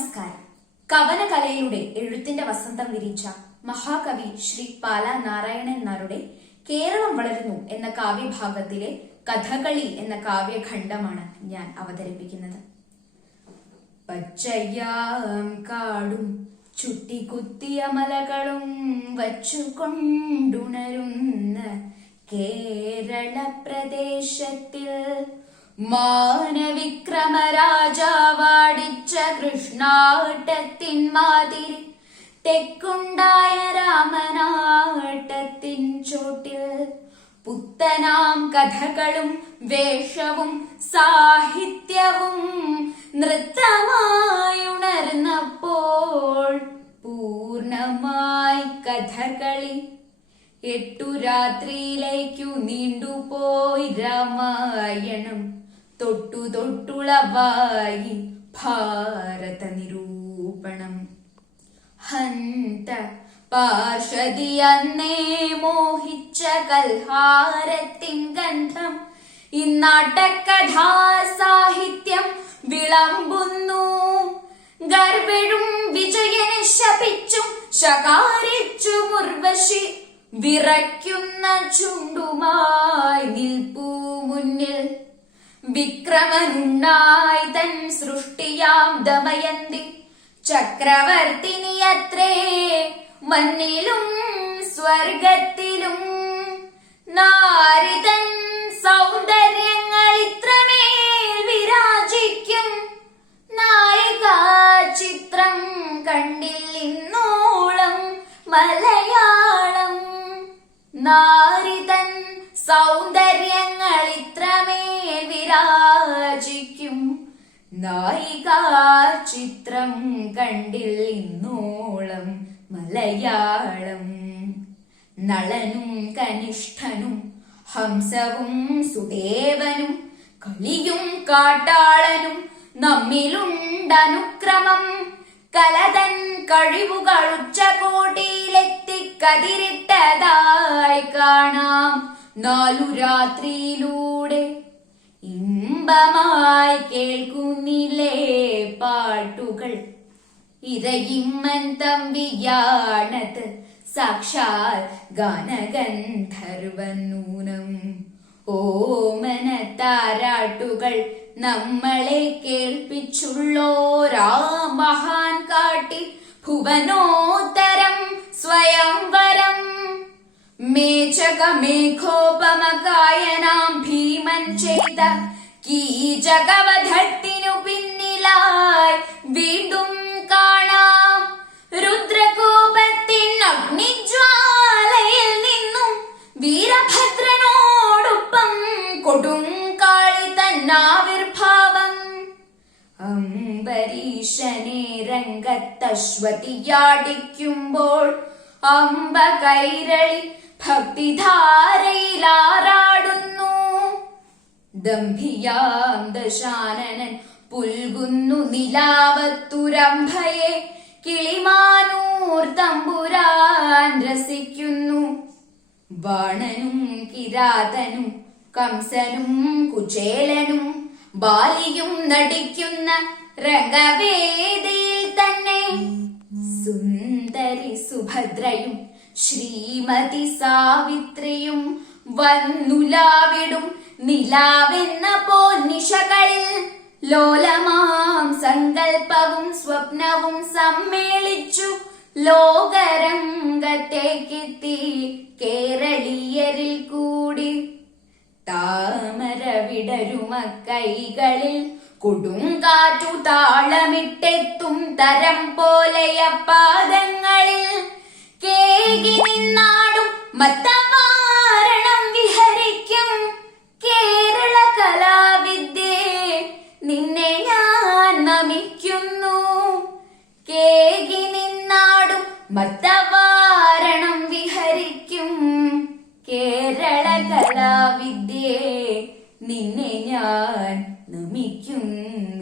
നമസ്കാരം. കവനകലയിലൂടെ എഴുത്തിന്റെ വസന്തം വിരിച്ച മഹാകവി ശ്രീ പാല നാരായണൻ നാരുടെ കേരളം വളരുന്നു എന്ന കാവ്യഭാഗത്തിലെ കഥകളി എന്ന കാവ്യഖണ്ഡമാണ് ഞാൻ അവതരിപ്പിക്കുന്നത്. പച്ചയാം കാടും ചുട്ടിക്കുത്തിയ മലകളും വച്ചുകൊണ്ടുണരുന്ന കേരള പ്രദേശത്തിൽ മാനവിക്രമരാജാവാടിച്ച കൃഷ്ണാട്ടത്തിൻ മാതിരി തെക്കുണ്ടായ രാമനാട്ടത്തിൻ ചോട്ടിൽ പുത്തനാം കഥകളും വേഷവും സാഹിത്യവും നൃത്തമായുണർന്നപ്പോൾ പൂർണമായി കഥകളി. എട്ടു രാത്രിയിലേക്കു നീണ്ടുപോയി രാമായണം. തൊട്ടു തൊട്ടുളവായി ഭാരത നിരൂപണം ഹന്ത പാർഷദി അന്നേ മോഹിച്ച കൽഹാരത്തിൻ ഗന്ധം. ഇന്നാട്ടക്കഥാ സാഹിത്യം വിളമ്പുന്നു. ഗർഭിഴും വിജയനെ ശപിച്ചും ശകാരിച്ചു മുർവശി വിറയ്ക്കുന്ന ചുണ്ടുമായി നിൽപ്പൂ. വിക്രമനുണ്ടായി തൻ സൃഷ്ടിയാം ദമയന്തി. ചക്രവർത്തിനിയത്രേ മണ്ണിലും സ്വർഗത്തിലും നാരിതൻ സൗന്ദര്യങ്ങൾ ഇത്രമേൽ വിരാജിക്കും. നായിക ചിത്രം കണ്ടില്ലിന്നോളം മലയാളം. നാരിതൻ സൗന്ദര്യങ്ങൾ ഇത്രമേൽ വിരാജിക്കും കണ്ടിൽ ഇന്നോളം മലയാളം. നളനും കനിഷ്ഠനും ഹംസവും സുദേവനും കളിയും കാട്ടാളനും നമ്മിലുണ്ടനുക്രമം കലതൻ കഴിവുകൾ ഉച്ചകോടിയിലെത്തിക്കതിരിട്ടതായി കാണാം. നാലു രാത്രിയിലൂടെ ഇമ്പമായി കേൾക്കുന്നില്ലേ പാട്ടുകൾ? ഇരയിമ്മൻ തമ്പിയാണത് സാക്ഷാൽ ഗാനഗന്ധർവനൂനം. ഓമന താരാട്ടുകൾ നമ്മളെ കേൾപ്പിച്ചുള്ളോരാ മഹാൻ കാട്ടി ഭുവനോത്തരം സ്വയംവരം. മേചകമേഘോപമകായനാം ഭീമൻ ചെയ്ത കീചകവധത്തിനു പിന്നിലായി വീണ്ടും കാണാം. രുദ്രകോപത്തിൻ അഗ്നിജ്വാലയിൽ നിന്നും വീരഭദ്രനോടൊപ്പം കൊടുങ്കാളി തന്നാവിർഭാവം. അംബരീഷനെ രംഗത്തശ്വതിയാടിക്കുമ്പോൾ അംബ കൈരളി ഭക്തിധാരയിലാറാടുന്നു ദംഭിയാം ദശാനനൻ പുൽകുന്നു നിലാവത്തുരംഭയെ. കിളിമാനൂർ തമ്പുരാൻ രസിക്കുന്നു. ബാണനും കിരാതനും കംസനും കുചേലനും ബാലിയും നടിക്കുന്ന രംഗവേദിയിൽ തന്നെ സുന്ദരി സുഭദ്രയും ശ്രീമതി സാവിത്രിയും വന്നുലാവിടും. നിലാവെന്ന പോന്നിശകളിൽ ലോലമാം സങ്കൽപ്പവും സ്വപ്നവും സമ്മേളിച്ചു. ലോകരംഗത്തേക്കെത്തി കേരളീയരിൽ കൂടി. താമര വിടരുമ കൈകളിൽ കൊടുങ്കാറ്റു താളമിട്ടെത്തും തരം പോലെയ പാദങ്ങളിൽ കേകി നിന്നാടും മത്തവാരണം കലാവിദ്യേ നിന്നെ ഞാൻ നമിക്കുന്നു